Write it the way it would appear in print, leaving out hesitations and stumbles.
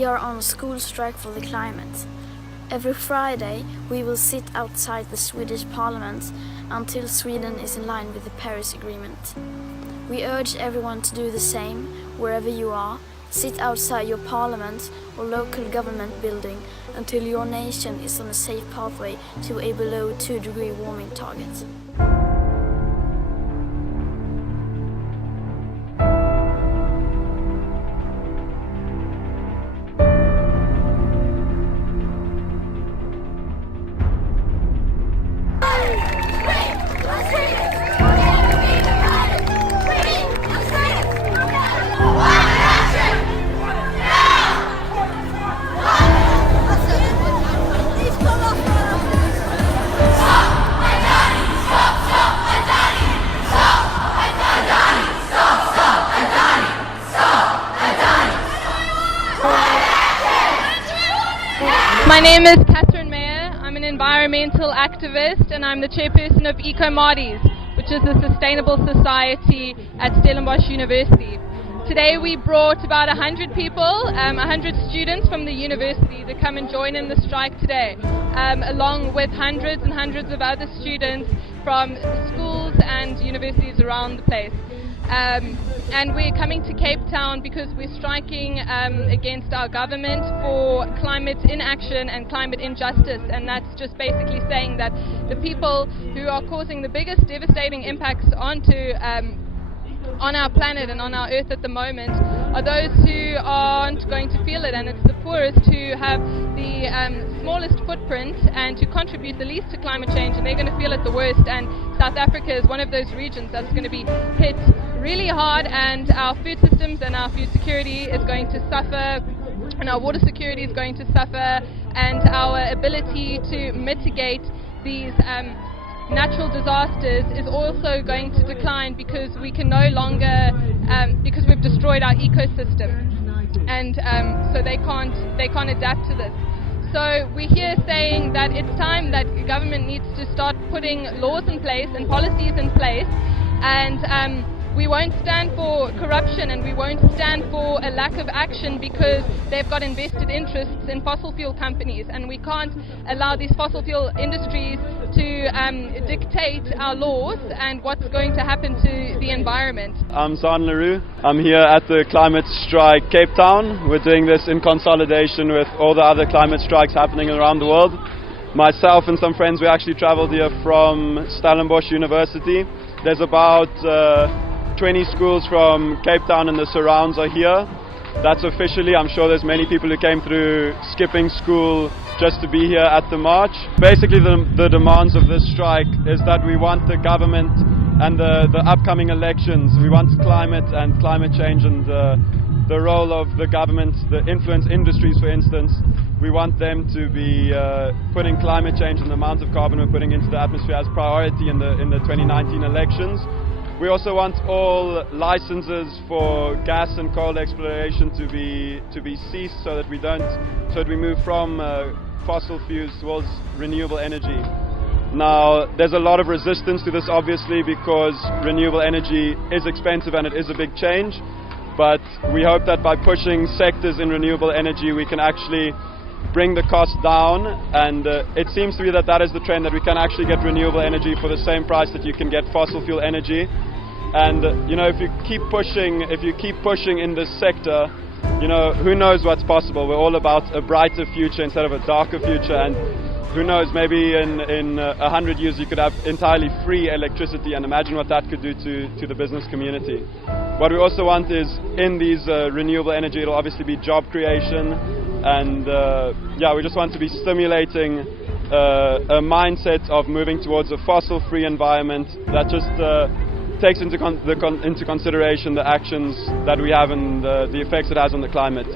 We are on a school strike for the climate. Every Friday we will sit outside the Swedish parliament until Sweden is in line with the Paris Agreement. We urge everyone to do the same wherever you are. Sit outside your parliament or local government building until your nation is on a safe pathway to a below 2-degree warming target. My name is Catherine Mayer. I'm an environmental activist and I'm the chairperson of EcoModis, which is a sustainable society at Stellenbosch University. Today we brought about 100 people, 100 students from the university to come and join in the strike today, along with hundreds and hundreds of other students from schools and universities around the place. And we're coming to Cape Town because we're striking against our government for climate inaction and climate injustice, and that's just basically saying that the people who are causing the biggest devastating impacts on our planet and on our earth at the moment are those who aren't going to feel it, and it's the poorest who have the smallest footprint and who contribute the least to climate change, and they're going to feel it the worst. And South Africa is one of those regions that's going to be hit really hard, and our food systems and our food security is going to suffer, and our water security is going to suffer, and our ability to mitigate these natural disasters is also going to decline because we can no longer, because we've destroyed our ecosystem, and so they can't adapt to this. So we're here saying that it's time that government needs to start putting laws in place and policies in place, and we won't stand for corruption and we won't stand for a lack of action because they've got invested interests in fossil fuel companies, and we can't allow these fossil fuel industries to dictate our laws and what's going to happen to the environment. I'm Zan LaRue. I'm here at the climate strike Cape Town. We're doing this in consolidation with all the other climate strikes happening around the world. Myself and some friends, we actually traveled here from Stellenbosch University. There's about 20 schools from Cape Town and the surrounds are here. That's officially. I'm sure there's many people who came through skipping school just to be here at the march. Basically the demands of this strike is that we want the government and the upcoming elections, we want climate and climate change and the role of the government, the influence industries for instance, we want them to be putting climate change and the amount of carbon we're putting into the atmosphere as priority in the 2019 elections. We also want all licenses for gas and coal exploration to be ceased so that we move from fossil fuels towards renewable energy. Now, there's a lot of resistance to this obviously because renewable energy is expensive and it is a big change, but we hope that by pushing sectors in renewable energy we can actually bring the cost down, and it seems to be that is the trend, that we can actually get renewable energy for the same price that you can get fossil fuel energy. And if you keep pushing in this sector, who knows what's possible. We're all about a brighter future instead of a darker future, and who knows, maybe in 100 years you could have entirely free electricity, and imagine what that could do to the business community. What we also want is, in these renewable energy, it'll obviously be job creation, and we just want to be stimulating a mindset of moving towards a fossil-free environment that just takes into consideration the actions that we have and the effects it has on the climate.